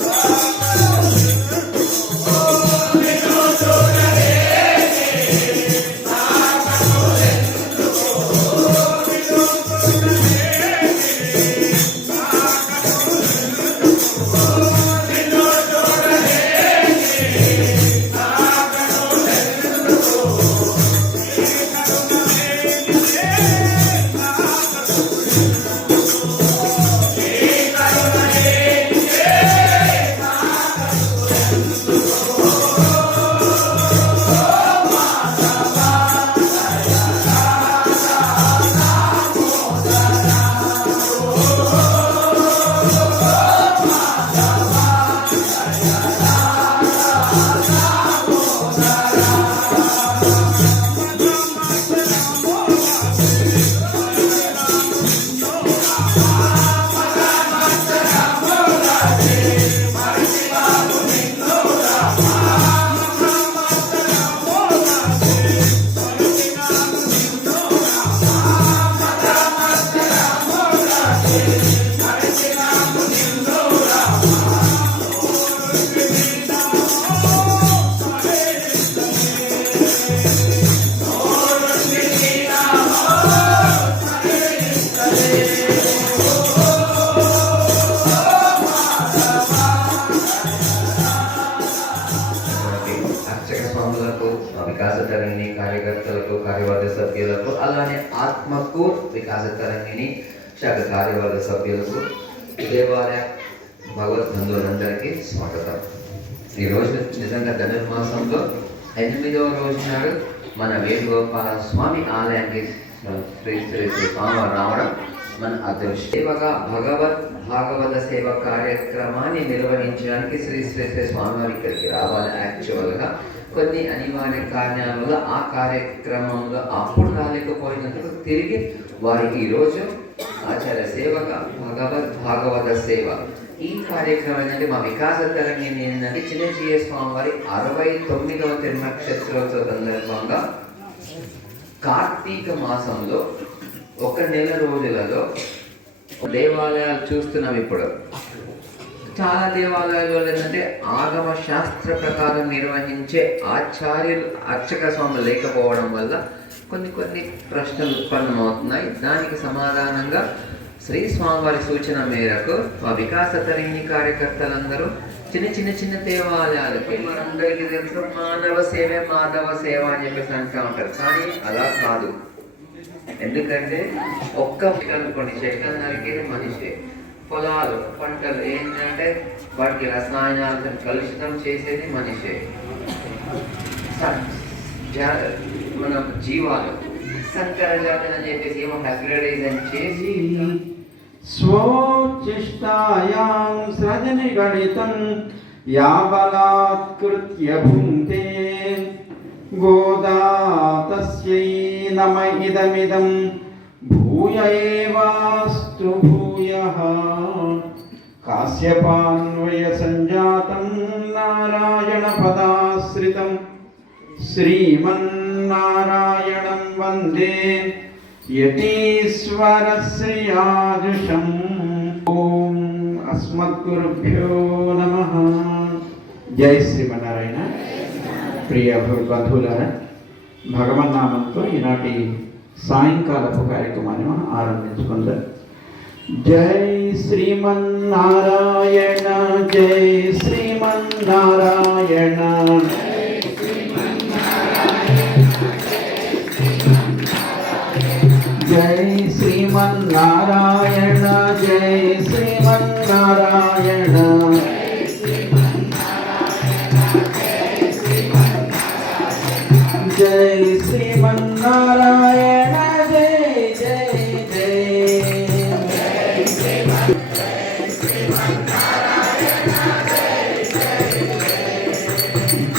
Yeah. వికాస శాఖ కార్యవర్గ సభ్యులకు దేవాలయ భగవద్ బంధువులందరికీ స్వాగతం. ఈ రోజు నిజంగా ధనుర్మాసంలో ఎనిమిదవ రోజు నాడు మన వేణుగోపాల స్వామి ఆలయానికి శ్రీ శ్రీ శ్రీ స్వామివారు రావడం మన అదృష్టం. సేవగా భగవత్ భాగవత సేవ కార్యక్రమాన్ని నిర్వహించడానికి శ్రీ శ్రీ శ్రీ స్వామివారి ఇక్కడికి రావాలి. యాక్చువల్గా కొన్ని అనివార్య కారణాల వల్ల ఆ కార్యక్రమంలో అప్పుడు రాలేకపోయినందుకు తిరిగి వారు ఈరోజు ఆచార్య సేవగా భగవద్ భాగవత సేవ. ఈ కార్యక్రమం ఏంటంటే మా వికాస తరంగిణి ఏంటంటే చిన్నజీయ స్వామి వారి అరవై తొమ్మిదవ తిరునక్షత్రోత్సవ సందర్భంగా కార్తీక మాసంలో ఒక నెల రోజులలో దేవాలయాలు చూస్తున్నాం ఇప్పుడు. చాలా దేవాలయాలు ఏంటంటే ఆగమ శాస్త్ర ప్రకారం నిర్వహించే ఆచార్యులు అర్చక స్వాములు లేకపోవడం వల్ల కొన్ని కొన్ని ప్రశ్నలు ఉత్పన్నమవుతున్నాయి. దానికి సమాధానంగా శ్రీ స్వామివారి సూచన మేరకు మా వికాస తరిణి కార్యకర్తలందరూ చిన్న చిన్న చిన్న దేవాలయాలకి మనందరికీ తెలుసు మానవ సేవే మాధవ సేవ అని చెప్పేసి అంటూ ఉంటారు. కానీ అలా కాదు. ఎందుకంటే ఒక్క అనుకోండి చెట్ల నరికేది మనిషి. పొలాలు పంటలు ఏంటంటే వాటికి రసాయనాలను కలుషితం చేసేది మనిషే. మన జీవాలు. సంకరజాతన చెప్పేసి ఏమో హైబ్రిడైజన్ చేసి స్వోచిష్టాయాం సృజని గణితం యాబలాత్కృత్య భుంతే. గోదా తస్యై నమ ఇదమిదం భూయ భూయః. కాశ్యపాన్వయ సంజాతం నారాయణ పదాశ్రితం. శ్రీమన్ श्रीमन्नारायणं वन्दे यतीश्वरश्रियाजुषम् ॐ अस्म అస్మద్గురుభ్యో నమ జై శ్రీమన్నారాయణ ప్రియ బంధువులారా భగవన్నామంతో ఈనాటి సాయంకాలపు కార్యక్రమాన్ని మనం ఆరంభించుకుందాం జై శ్రీమన్నారాయణ జై శ్రీమన్నారాయణ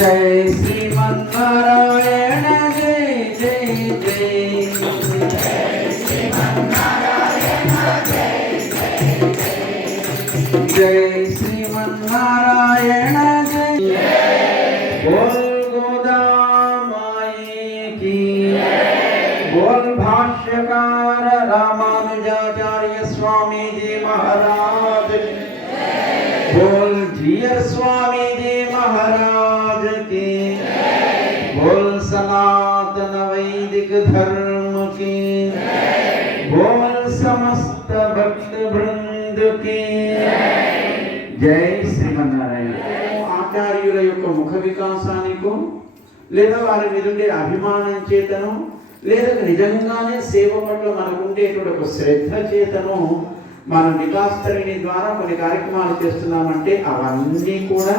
जय श्रीमन्नारायण जय जय जय जय श्रीमन्नारायण जय बोल गोदामाई की बोल भाष्यकार रामानुजाचार्य स्वामी जी महाराज बोल जी स्वामी की बोल समस्त भक्त वृंद की జై శ్రీమన్నారాయణ ఆచార్యుల యొక్క ముఖ వికాసానికో లేదా వారి మీద ఉండే అభిమానం చేతను లేదా నిజంగానే సేవ పట్ల మనకు ఉండేటువంటి ఒక శ్రద్ధ చేతను మనం వికాస్తరిణి ద్వారా కొన్ని కార్యక్రమాలు చేస్తున్నామంటే అవన్నీ కూడా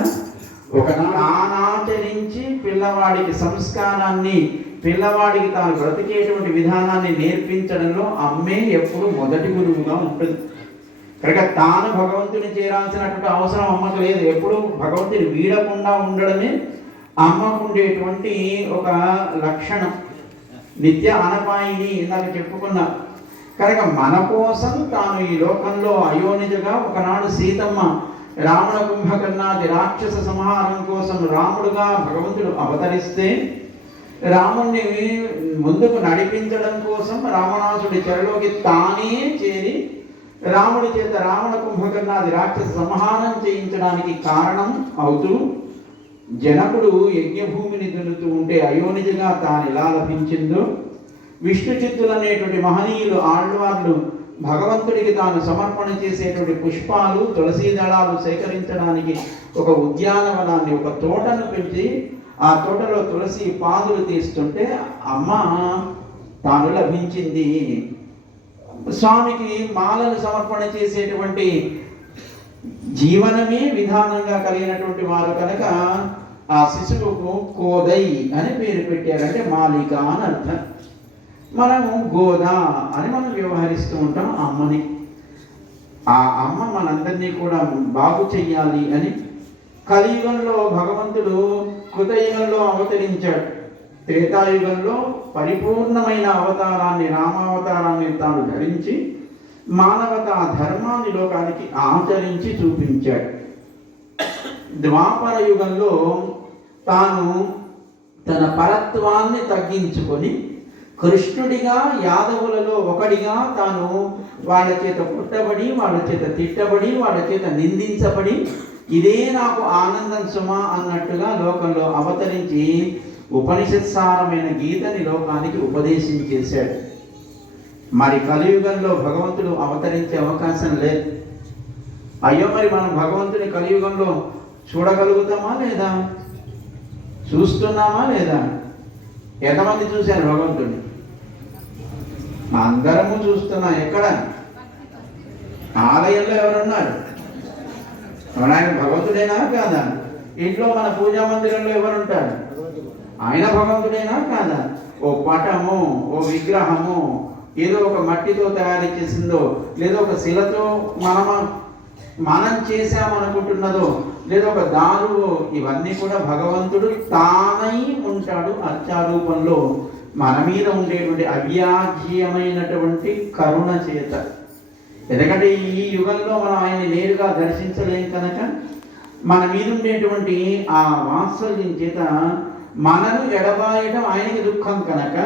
ఒకనాడు ఆనాచరించి పిల్లవాడికి సంస్కారాన్ని పిల్లవాడికి తాను బ్రతికేటువంటి విధానాన్ని నేర్పించడంలో అమ్మే ఎప్పుడు మొదటి గురువుగా ఉంటుంది. కనుక తాను భగవంతుని చేరాల్సినటువంటి అవసరం అమ్మకు లేదు. ఎప్పుడు భగవంతుని వీడకుండా ఉండడమే అమ్మకు ఉండేటువంటి ఒక లక్షణం. నిత్య అనపాయిని ఇందాక చెప్పుకున్నా. కనుక మన కోసం తాను ఈ లోకంలో అయోనిజగా ఒకనాడు సీతమ్మ రావణ కుంభకర్ణాది రాక్షస సంహారం కోసం రాముడుగా భగవంతుడు అవతరిస్తే రాముణ్ణి ముందుకు నడిపించడం కోసం రావణాసుడి చెరలోకి తానే చేరి రాముడి చేత రావణ కుంభకర్ణాది రాక్షస సంహారం చేయించడానికి కారణం అవుతూ జనకుడు యజ్ఞభూమిని దున్నుతూ ఉంటే అయోనిజగా తాను ఎలా లభించిందో? విష్ణు చిత్తులు అనేటువంటి మహనీయులు ఆళ్వార్లు భగవంతుడికి తాను సమర్పణ చేసేటువంటి పుష్పాలు తులసీ దళాలు సేకరించడానికి ఒక ఉద్యానవనాన్ని ఒక తోటను పెంచి ఆ తోటలో తులసి పాదులు తీస్తుంటే అమ్మ తాను లభించింది. స్వామికి మాలను సమర్పణ చేసేటువంటి జీవనమే విధానంగా కలిగినటువంటి వారు కనుక ఆ శిశువుకు కోదై అని పేరు పెట్టారంటే మాలిక అని అర్థం. మనము గోదా అని మనం వ్యవహరిస్తూ ఉంటాం అమ్మని. ఆ అమ్మ మనందరినీ కూడా బాగు చెయ్యాలి అని కలియుగంలో భగవంతుడు కృతయుగంలో అవతరించాడు. త్రేతాయుగంలో పరిపూర్ణమైన అవతారాన్ని రామావతారాన్ని తాను ధరించి మానవతా ధర్మాన్ని లోకానికి ఆచరించి చూపించాడు. ద్వాపర యుగంలో తాను తన పరత్వాన్ని తగ్గించుకొని కృష్ణుడిగా యాదవులలో ఒకడిగా తాను వాళ్ళ చేత పుట్టబడి వాళ్ళ చేత తిట్టబడి వాళ్ళ చేత నిందించబడి ఇదే నాకు ఆనందం సుమ అన్నట్టుగా లోకంలో అవతరించి ఉపనిషత్సారమైన గీతని లోకానికి ఉపదేశం చేశాడు మరి కలియుగంలో భగవంతుడు అవతరించే అవకాశం లేదు. అయ్యో మరి మనం భగవంతుని కలియుగంలో చూడగలుగుతామా లేదా? చూస్తున్నామా లేదా? ఎంతమంది చూశారు భగవంతుడిని అందరము చూస్తున్నాం. ఎక్కడ? ఆలయంలో ఎవరున్నారు? అవును, ఆయన భగవంతుడేనా కాదా? ఇంట్లో మన పూజా మందిరంలో ఎవరుంటారు? ఆయన భగవంతుడేనా కాదా? ఓ పటము ఓ విగ్రహము ఏదో ఒక మట్టితో తయారు చేసిందో లేదా ఒక శిలతో మనం మనం చేశామనుకుంటున్నదో లేదా ఒక దారువు ఇవన్నీ కూడా భగవంతుడు తానై ఉంటాడు అర్చారూపంలో మన మీద ఉండేటువంటి అవ్యాజ్యమైనటువంటి కరుణ చేత. ఎందుకంటే ఈ యుగంలో మనం ఆయన్ని నేరుగా దర్శించలేం కనుక మన మీద ఉండేటువంటి ఆ వాత్సల్యం చేత మనను ఎడబాయడం ఆయనకి దుఃఖం కనుక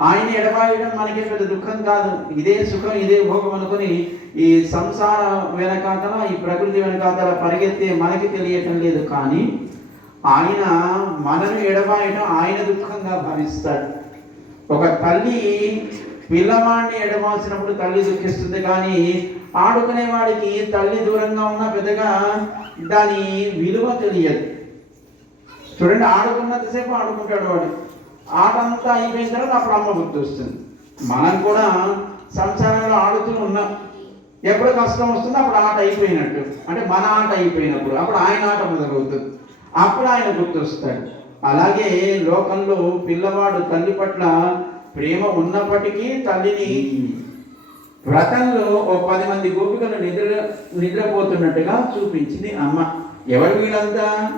ఆయన ఎడబాయడం మనకి పెద్ద దుఃఖం కాదు. ఇదే సుఖం ఇదే భోగం అనుకుని ఈ సంసార వెనకాతల ఈ ప్రకృతి వెనకాతల పరిగెత్తే మనకి తెలియటం లేదు కానీ ఆయన మనను ఎడబాయడం ఆయన దుఃఖంగా భావిస్తాడు. ఒక తల్లి పిల్లవాడిని ఎడమాల్సినప్పుడు తల్లి దుఃఖిస్తుంది. కానీ ఆడుకునే వాడికి తల్లి దూరంగా ఉన్న పెద్దగా దాని విలువ తెలియదు. చూడండి ఆడుకున్నంతసేపు ఆడుకుంటాడు వాడు. ఆట అంతా అయిపోయిన తర్వాత అప్పుడు అమ్మ గుర్తు వస్తుంది. మనం కూడా సంసారంలో ఆడుతూ ఉన్నాం. ఎప్పుడు కష్టం వస్తుందో అప్పుడు ఆట అయిపోయినట్టు. అంటే మన ఆట అయిపోయినప్పుడు. అప్పుడు ఆయన ఆట మొదలవుతుంది. అప్పుడు ఆయన గుర్తొస్తాడు అలాగే లోకంలో పిల్లవాడు తల్లి పట్ల ప్రేమ ఉన్నప్పటికీ తల్లిని వ్రతంలో ఓ పది మంది గోపికలు నిద్ర నిద్రపోతున్నట్టుగా చూపించింది అమ్మ. ఎవరు వీళ్ళంతా?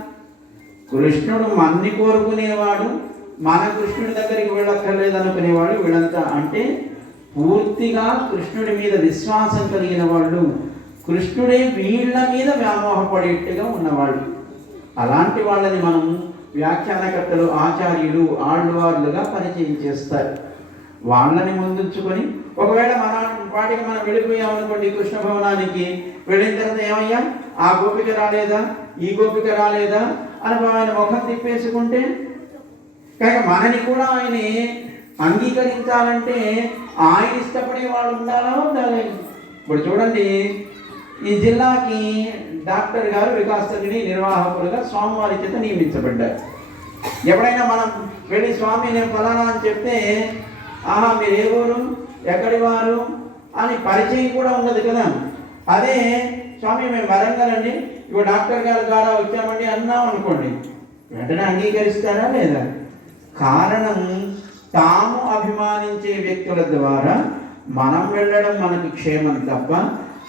కృష్ణుడు మన్ని కోరుకునేవాడు మన కృష్ణుడి దగ్గరికి వెళ్ళక్కర్లేదు అనుకునేవాడు వీళ్ళంతా. అంటే పూర్తిగా కృష్ణుడి మీద విశ్వాసం కలిగిన వాళ్ళు కృష్ణుడే వీళ్ళ మీద వ్యామోహపడేట్టుగా ఉన్నవాళ్ళు. అలాంటి వాళ్ళని మనం వ్యాఖ్యానకర్తలు ఆచార్యులు ఆళ్ళవార్లుగా పరిచయం చేస్తారు. వాళ్ళని ముందుంచుకొని ఒకవేళ మన వాటికి మనం వెళ్ళిపోయాం అనుకోండి కృష్ణ భవనానికి వెళ్ళిన తర్వాత ఏమయ్యా? ఆ గోపిక రాలేదా? ఈ గోపిక రాలేదా? అని ఆయన ముఖం తిప్పేసుకుంటే కనుక మనని కూడా ఆయన అంగీకరించాలంటే ఆయన ఇష్టపడే వాళ్ళు ఉండాలా? ఉండాలి. ఇప్పుడు చూడండి ఈ జిల్లాకి డాక్టర్ గారు వికాసగిరి నిర్వాహకులుగా స్వామివారి చేత నియమించబడ్డారు. ఎప్పుడైనా మనం వెళ్ళి స్వామి నేను ఫలానా అని చెప్తే ఆహా మీరు ఏ ఊరు? ఎక్కడి వారు? అని పరిచయం కూడా ఉండదు కదా. అదే స్వామి మేము వరంగల్ అండి ఇప్పుడు డాక్టర్ గారి ద్వారా వచ్చామండి అన్నాం అనుకోండి. వెంటనే అంగీకరిస్తారా లేదా? కారణం తాము అభిమానించే వ్యక్తుల ద్వారా మనం వెళ్ళడం మనకు క్షేమం తప్ప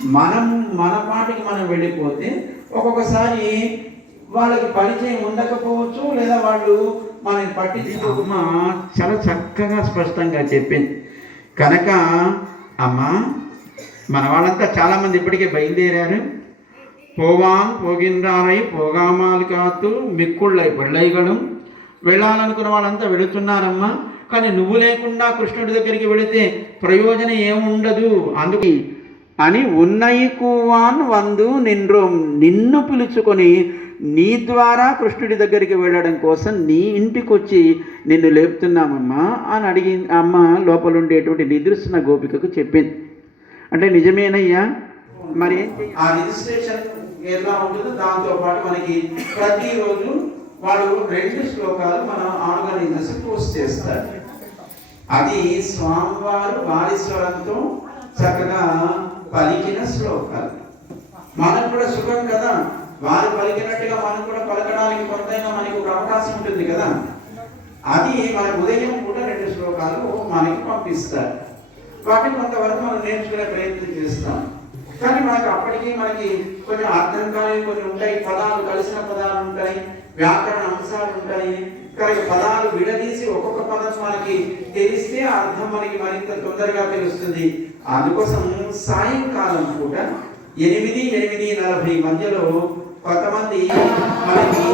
మనం మన పాటికి మనం వెళ్ళిపోతే ఒక్కొక్కసారి వాళ్ళకి పరిచయం ఉండకపోవచ్చు లేదా వాళ్ళు మనకి పట్టించుకోమ చాలా చక్కగా స్పష్టంగా చెప్పింది. కనుక అమ్మ మన వాళ్ళంతా చాలామంది ఇప్పటికే బయలుదేరారు. పోవాన్ పోగిన్రారై పోగామాలు కాతు మిక్కుళ్ళై పెళ్ళైగడం వెళ్ళాలనుకున్న వాళ్ళంతా వెళుతున్నారమ్మా. కానీ నువ్వు లేకుండా కృష్ణుడి దగ్గరికి వెళితే ప్రయోజనం ఏముండదు. అందుకు అని ఉన్నయి వందు నిన్ను నిన్ను పిలుచుకొని నీ ద్వారా కృష్ణుడి దగ్గరికి వెళ్ళడం కోసం నీ ఇంటికి వచ్చి నిన్ను లేపుతున్నామమ్మా అని అడిగి అమ్మ లోపల ఉండేటువంటి నిద్రిస్తున్న గోపికకు చెప్పింది. అంటే నిజమేనయ్యా? మరి ఆ రిజిస్ట్రేషన్ ఎలా ఉంటుందో దాంతో పాటు మనకి ప్రతిరోజు వాళ్ళు రెండు శ్లోకాలు మన ఆర్గనైజర్స్ పోస్ట్ చేస్తారు. అది స్వామివారు వారి స్వరంతో చక్కగా పలికిన శ్లోకాలు మనకు కూడా సుఖం కదా? వారు పలికినట్టుగా మనం కూడా పలకడానికి కొంతైనా మనకి ఒక అవకాశం ఉంటుంది కదా? అది మన ఉదయం కూడా రెండు శ్లోకాలు మనకి పంపిస్తారు. వాటిని కొంతవరకు మనం నేర్చుకునే ప్రయత్నం చేస్తాం. కానీ మనకు అప్పటికీ మనకి కొంచెం అర్థం కాని కొన్ని ఉంటాయి. పదాలు కలిసిన పదాలు ఉంటాయి. వ్యాకరణ అంశాలు ఉంటాయి. కానీ పదాలు విడదీసి ఒక్కొక్క పదం మనకి తెలిస్తే అర్థం మనకి మరింత తొందరగా తెలుస్తుంది. అందుకోసం సాయంకాలం పూట ఎనిమిది ఎనిమిది నలభై మధ్యలో కొంతమంది మనకి